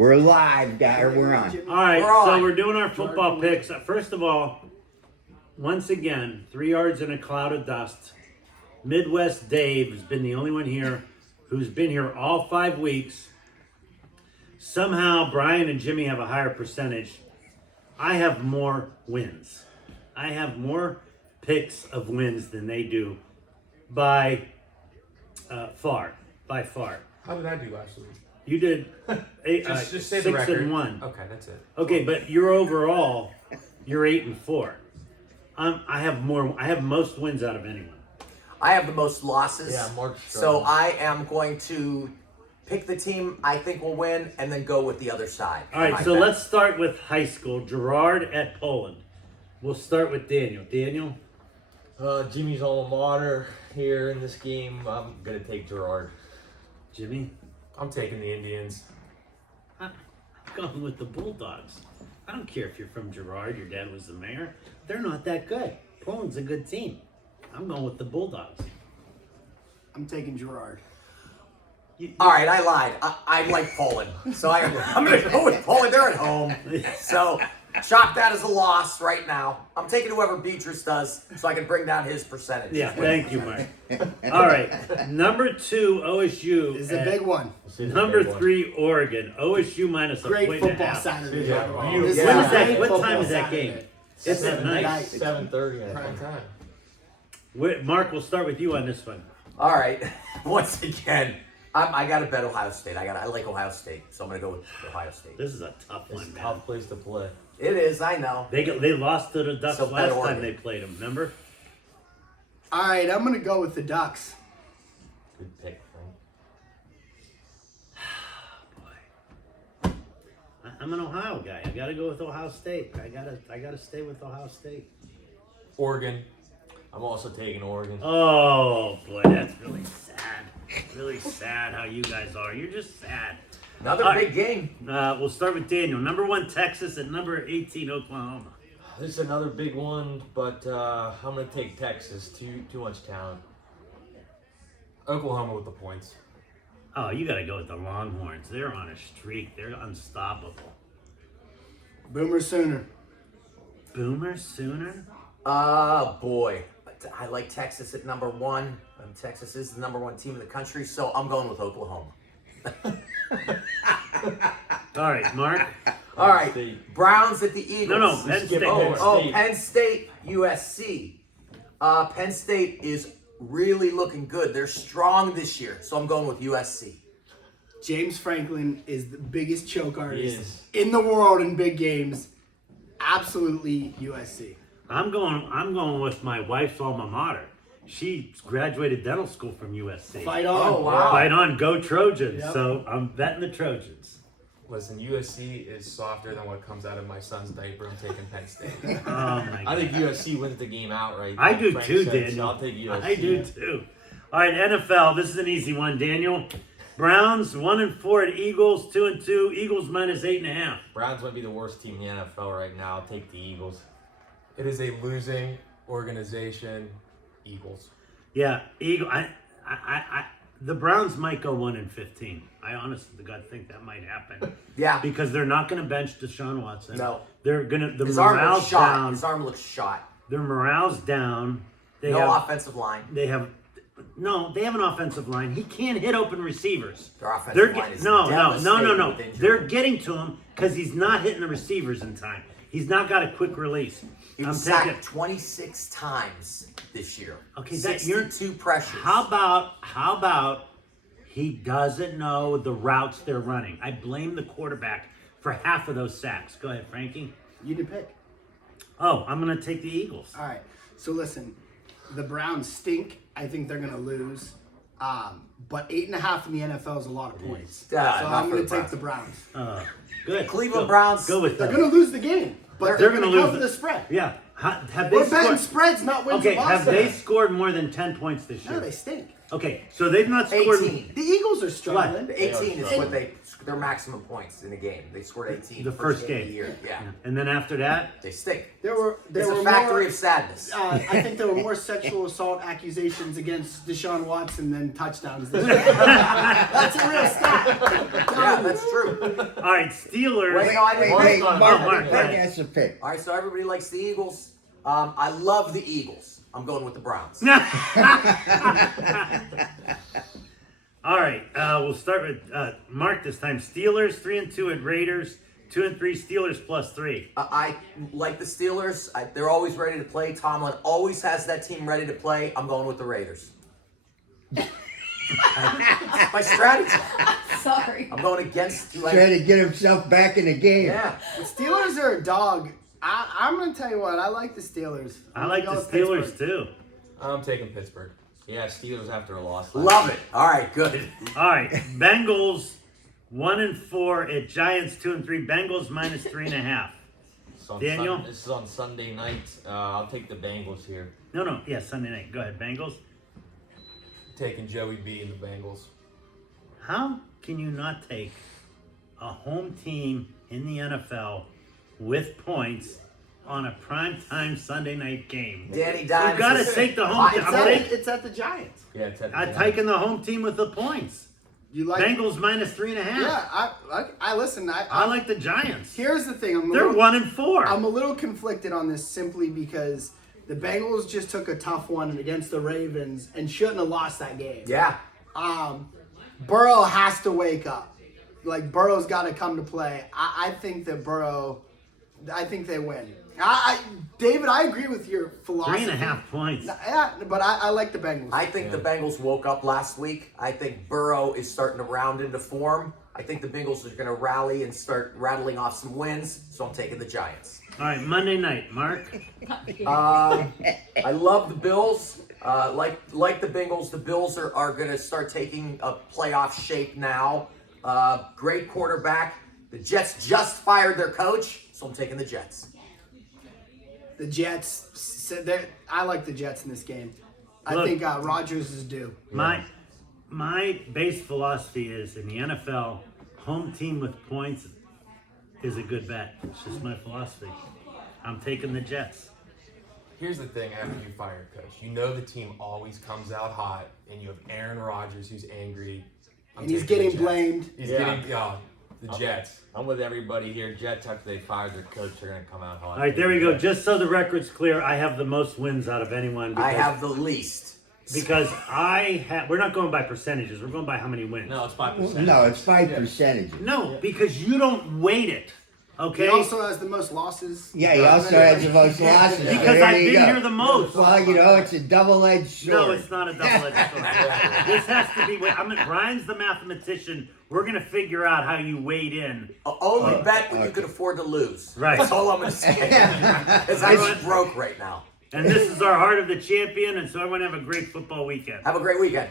We're live, guys. We're on. All right, so we're doing our football picks. First of all, once again, 3 yards in a cloud of dust. Midwest Dave has been the only one here who's been here all 5 weeks. Somehow, Brian and Jimmy have a higher percentage. I have more wins. I have more picks of wins than they do by far. By far. How did I do last week? You did Just say the 6 record. and 1. Okay, that's it. Okay, but you're 8 and 4. I have most wins out of anyone. I have the most losses. Yeah, Mark. So I am going to pick the team I think will win and then go with the other side. All right, so let's start with high school. Gerard at Poland. We'll start with Daniel. Daniel? Jimmy's alma mater here in this game. I'm going to take Gerard. Jimmy? I'm taking the Indians. I'm going with the Bulldogs. I don't care if you're from Gerard, your dad was the mayor. They're not that good. Poland's a good team. I'm going with the Bulldogs. I'm taking Gerard. All right, I lied. I like Poland. So I'm going to go with Poland. They're at home. So chalk that as a loss right now. I'm taking whoever Betras does so I can bring down his percentage. Yeah, thank you, Mark. All right, number 2, OSU. This is a big one. Number 3, Oregon. OSU minus a Great point and a football half. Saturday. Yeah. This Yeah. is When a is that? great What football time is that Saturday. game? It's at night. 7:30. I Prime think. time. Mark, we'll start with you on this one. All right. Once again, I got to bet Ohio State. I like Ohio State, so I'm going to go with Ohio State. This is a tough It's one, a man. tough place to play. It is, I know. They lost to the Ducks So bet last Oregon. time they played them, remember? All right, I'm going to go with the Ducks. Good pick, Frank. I'm an Ohio guy. I got to go with Ohio State. I gotta stay with Ohio State. Oregon. I'm also taking Oregon. Oh boy, that's really sad. Really sad how you guys are. You're just sad. Another All big game. We'll start with Daniel. Number 1, Texas, and number 18, Oklahoma. This is another big one, but I'm going to take Texas. Too much talent. Oklahoma with the points. Oh, you got to go with the Longhorns. They're on a streak. They're unstoppable. Boomer Sooner. Boomer Sooner? Boy. I like Texas at number 1. Texas is the number 1 team in the country, so I'm going with Oklahoma. All right, Mark. All right. State. Browns at the Eagles. No, Penn State. Penn State, USC. Penn State is really looking good. They're strong this year, so I'm going with USC. James Franklin is the biggest choke He artist is. in the world in big games. Absolutely USC. I'm going with my wife's alma mater. She graduated dental school from USC. Fight on. Oh, wow. Fight on, go Trojans. Yep. So I'm betting the Trojans. Listen, USC is softer than what comes out of my son's diaper. I'm taking Penn State. Oh my I God. think USC wins the game outright. I do Frank too, said, so Daniel. I'll take USC. I do too. All right, NFL. This is an easy one, Daniel. Browns 1-4 at Eagles 2-2. Eagles minus 8.5. Browns might be the worst team in the NFL right now. I'll take the Eagles. It is a losing organization. Eagles. Yeah, Eagle. The Browns might go 1-15. I honestly to God think that might happen Yeah. because they're not going to bench Deshaun Watson. No. They're gonna. The His arm looks morale's shot. down. His arm looks shot. Their morale's down. They No have. offensive line. They have. No, they have an offensive line. He can't hit open receivers. Their offensive They're line is no. devastating with injury. They're getting to him because he's not hitting the receivers in time. He's not got a quick release. He I'm was taking. sacked 26 times this year. Okay, that you're 62 pressures. How about he doesn't know the routes they're running? I blame the quarterback for half of those sacks. Go ahead, Frankie. You did pick. Oh, I'm going to take the Eagles. All right. So listen, the Browns stink. I think they're going to lose. But 8.5 in the NFL is a lot of points. Yeah, so not I'm for going the to take the Browns. Good. Cleveland Go- Browns, Go with They're them. going to lose the game, but They're they're gonna going to lose cover it. the spread. Yeah. Have they We're betting scored? spreads, not wins Okay. and Have losses. they scored more than 10 points this year? No, they stink. Okay. So they've not scored. 18. The Eagles are struggling. The 18 is what they scored. their maximum points in a game. They scored 18 The first of game. the year. Yeah. And then after that, They stink. There were It's a factory of sadness. I think there were more sexual assault accusations against Deshaun Watson than touchdowns this year. That's a real stat. Yeah, that's true. all right, Steelers. Wait, no, I didn't. Wait, Mark, Mark go ahead. has a pick. All right, so everybody likes the Eagles. I love the Eagles. I'm going with the Browns. All right, we'll start with Mark this time. Steelers 3-2 at Raiders. 2-3 Steelers +3. I like the Steelers. They're always ready to play. Tomlin always has that team ready to play. I'm going with the Raiders. My strategy. Sorry. I'm going against. Trying to get himself back in the game. Yeah. The Steelers are a dog. I'm going to tell you what. I like the Steelers. I like the I'm gonna go Steelers with Pittsburgh. too. I'm taking Pittsburgh. Yeah, Steelers after a loss. Love it. All right, good. All right, Bengals 1-4 at Giants 2-3. Bengals -3.5. Daniel? This is on Sunday night. I'll take the Bengals here. No, yeah, Sunday night. Go ahead, Bengals. Taking Joey B and the Bengals. How can you not take a home team in the NFL with points on a primetime Sunday night game? Danny Dimes. You got to take the home team. It's at the Giants. Yeah, it's at the I'm taking the home team with the points. You like Bengals -3.5. Yeah, I listen. I like the Giants. Here's the thing. They're 1-4. I'm a little conflicted on this simply because the Bengals just took a tough one against the Ravens and shouldn't have lost that game. Yeah. Burrow has to wake up. Like, Burrow's got to come to play. I think that Burrow, I think they win. David, I agree with your philosophy. 3.5 points. Yeah, but I like the Bengals. I think the Bengals woke up last week. I think Burrow is starting to round into form. I think the Bengals are going to rally and start rattling off some wins. So I'm taking the Giants. All right, Monday night, Mark. I love the Bills. Like the Bengals, the Bills are going to start taking a playoff shape now. Great quarterback. The Jets just fired their coach, so I'm taking the Jets. The Jets, I like the Jets in this game. I Look. think Rodgers is due. My base philosophy is in the NFL, home team with points is a good bet. It's just my philosophy. I'm taking the Jets. Here's the thing after you fire a coach. You know the team always comes out hot, and you have Aaron Rodgers who's angry. And he's taking the getting Jets. blamed. He's Yeah. getting the Jets. I'm with everybody here. Jets, after they fired their coach, they're going to come out hot. All right, there we go. Just so the record's clear, I have the most wins out of anyone. I have the least. Because we're not going by percentages. We're going by how many wins. No, it's 5%. No, it's 5%. No, because you don't weight it. Okay? He also has the most losses. Yeah, he also has the most losses. so Because there I've you been go. here the most. Well, it's a double-edged sword. No, it's not a double-edged sword. This has to be. Ryan's the mathematician. We're gonna figure out how you weighed in. Only bet when you can afford to lose. Right. That's all I'm going to say. Because I'm broke right now. And this is our Heart of the Champion, and so everyone have a great football weekend. Have a great weekend.